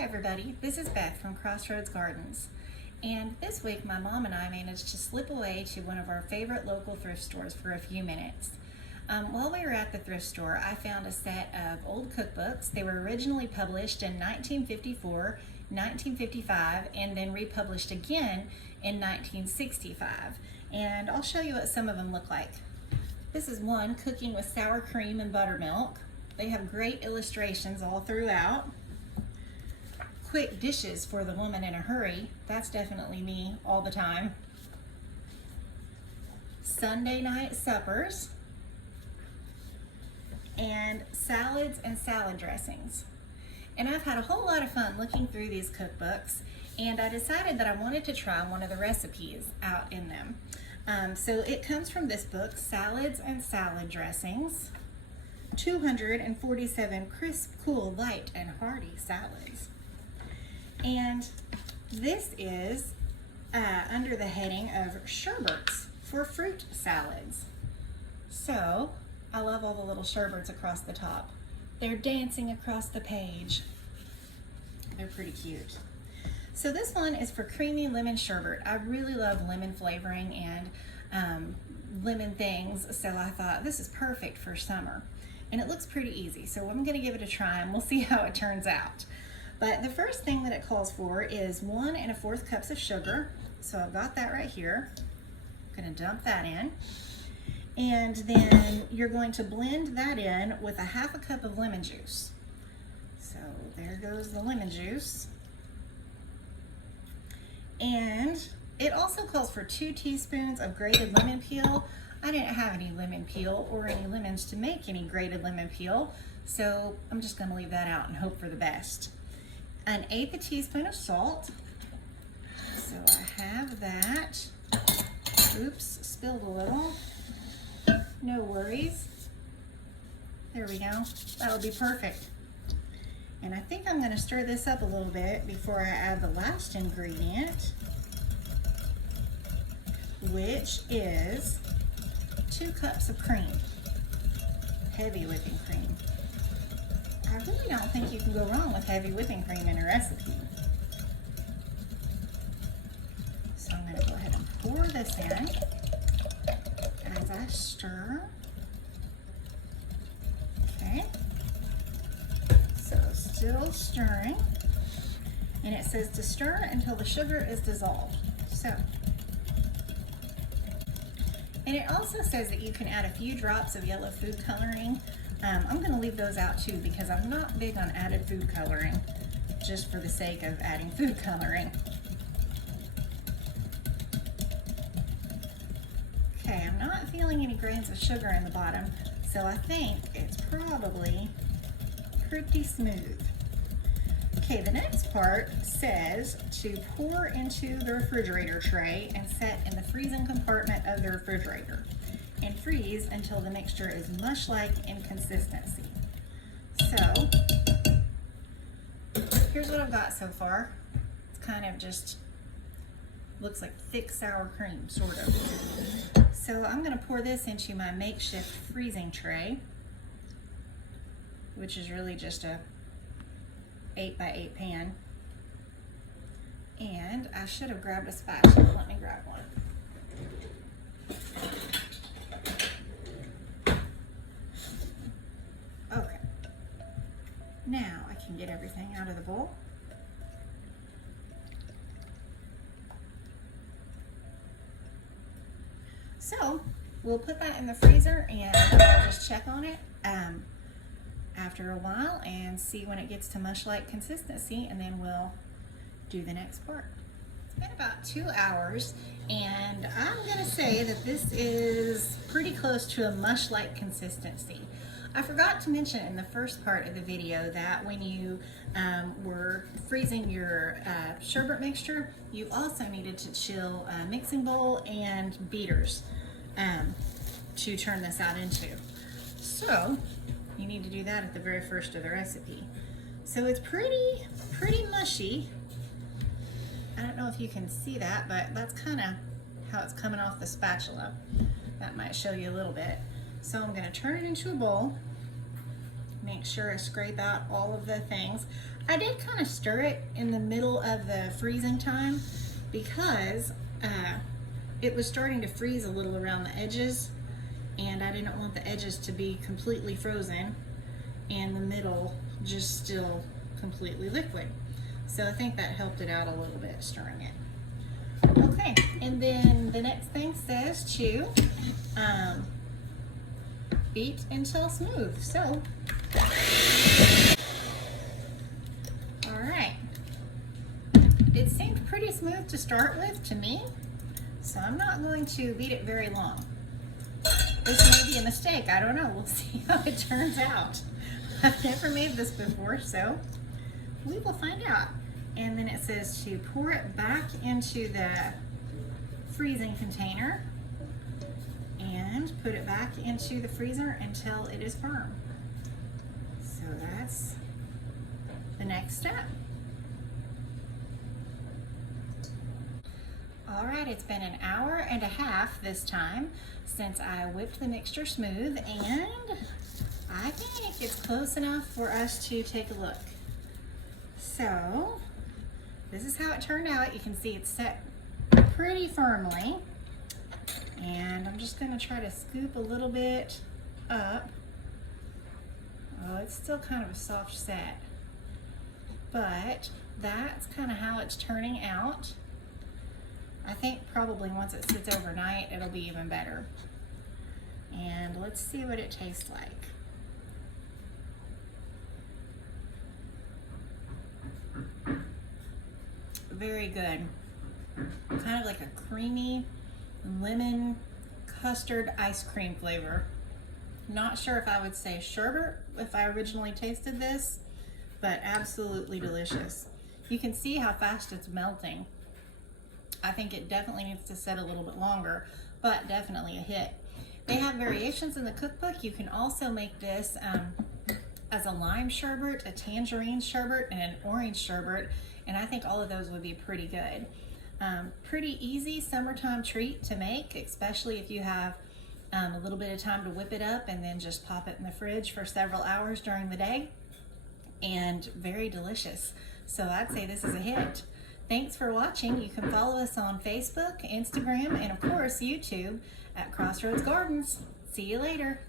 Hi everybody, this is Beth from Crossroads Gardens, and this week my mom and I managed to slip away to one of our favorite local thrift stores for a few minutes. While we were at the thrift store, I found a set of old cookbooks. They were originally published in 1954, 1955, and then republished again in 1965, and I'll show you what some of them look like. This is one, Cooking with Sour Cream and Buttermilk. They have great illustrations all throughout. Quick dishes for the woman in a hurry. That's definitely me all the time. Sunday night suppers. And salads and salad dressings. And I've had a whole lot of fun looking through these cookbooks, and I decided that I wanted to try one of the recipes out in them. So it comes from this book, Salads and Salad Dressings. 247 crisp, cool, light, and hearty salads. And this is under the heading of sherbets for fruit salads. So I love all the little sherbets across the top. They're dancing across the page. They're pretty cute. So this one is for creamy lemon sherbet. I really love lemon flavoring and lemon things, so I thought this is perfect for summer. And it looks pretty easy, so I'm gonna give it a try and we'll see how it turns out. But the first thing that it calls for is 1 1/4 cups of sugar. So I've got that right here. I'm gonna dump that in. And then you're going to blend that in with a 1/2 cup of lemon juice. So there goes the lemon juice. And it also calls for 2 teaspoons of grated lemon peel. I didn't have any lemon peel or any lemons to make any grated lemon peel, so I'm just gonna leave that out and hope for the best. 1/8 teaspoon of salt. So I have that. Oops, spilled a little. No worries. There we go. That'll be perfect. And I think I'm going to stir this up a little bit before I add the last ingredient, which is 2 cups of cream. Heavy whipping cream. I really don't think you can go wrong with heavy whipping cream in a recipe. So I'm going to go ahead and pour this in as I stir. Okay. So still stirring. And it says to stir until the sugar is dissolved. So. And it also says that you can add a few drops of yellow food coloring. I'm going to leave those out too because I'm not big on added food coloring, just for the sake of adding food coloring. Okay, I'm not feeling any grains of sugar in the bottom, so I think it's probably pretty smooth. Okay, the next part says to pour into the refrigerator tray and set in the freezing compartment of the refrigerator and freeze until the mixture is mush-like in consistency. So, here's what I've got so far. It's kind of just looks like thick sour cream, sort of. So I'm gonna pour this into my makeshift freezing tray, which is really just a 8x8 pan. And I should have grabbed a spatula. Let me grab one. Okay. Now I can get everything out of the bowl. So we'll put that in the freezer and I'll just check on it after a while and see when it gets to mush-like consistency, and then we'll do the next part. It's been about 2 hours and I'm gonna say that this is pretty close to a mush-like consistency. I forgot to mention in the first part of the video that when you were freezing your sherbet mixture, you also needed to chill a mixing bowl and beaters to turn this out into. So you need to do that at the very first of the recipe. So it's pretty mushy. I don't know if you can see that, but that's kind of how it's coming off the spatula. That might show you a little bit. So I'm going to turn it into a bowl. Make sure I scrape out all of the things. I did kind of stir it in the middle of the freezing time because it was starting to freeze a little around the edges, and I didn't want the edges to be completely frozen and the middle just still completely liquid. So I think that helped it out a little bit, stirring it. Okay, and then the next thing says to beat until smooth. So, all right. It seemed pretty smooth to start with to me, so I'm not going to beat it very long. This may be a mistake, I don't know. We'll see how it turns out. I've never made this before, so we will find out. And then it says to pour it back into the freezing container and put it back into the freezer until it is firm. So that's the next step. All right, it's been an hour and a half this time since I whipped the mixture smooth, and I think it's close enough for us to take a look. So this is how it turned out. You can see it's set pretty firmly, and I'm just going to try to scoop a little bit up. Oh, it's still kind of a soft set, but that's kind of how it's turning out. I think probably once it sits overnight, it'll be even better. And let's see what it tastes like. Very good. Kind of like a creamy lemon custard ice cream flavor. Not sure if I would say sherbet if I originally tasted this, but absolutely delicious. You can see how fast it's melting. I think it definitely needs to set a little bit longer, but definitely a hit. They have variations in the cookbook. You can also make this as a lime sherbet, a tangerine sherbet, and an orange sherbet, and I think all of those would be pretty good. Pretty easy summertime treat to make, especially if you have a little bit of time to whip it up and then just pop it in the fridge for several hours during the day, and very delicious. So I'd say this is a hit. Thanks for watching. You can follow us on Facebook, Instagram, and of course YouTube at Crossroads Gardens. See you later.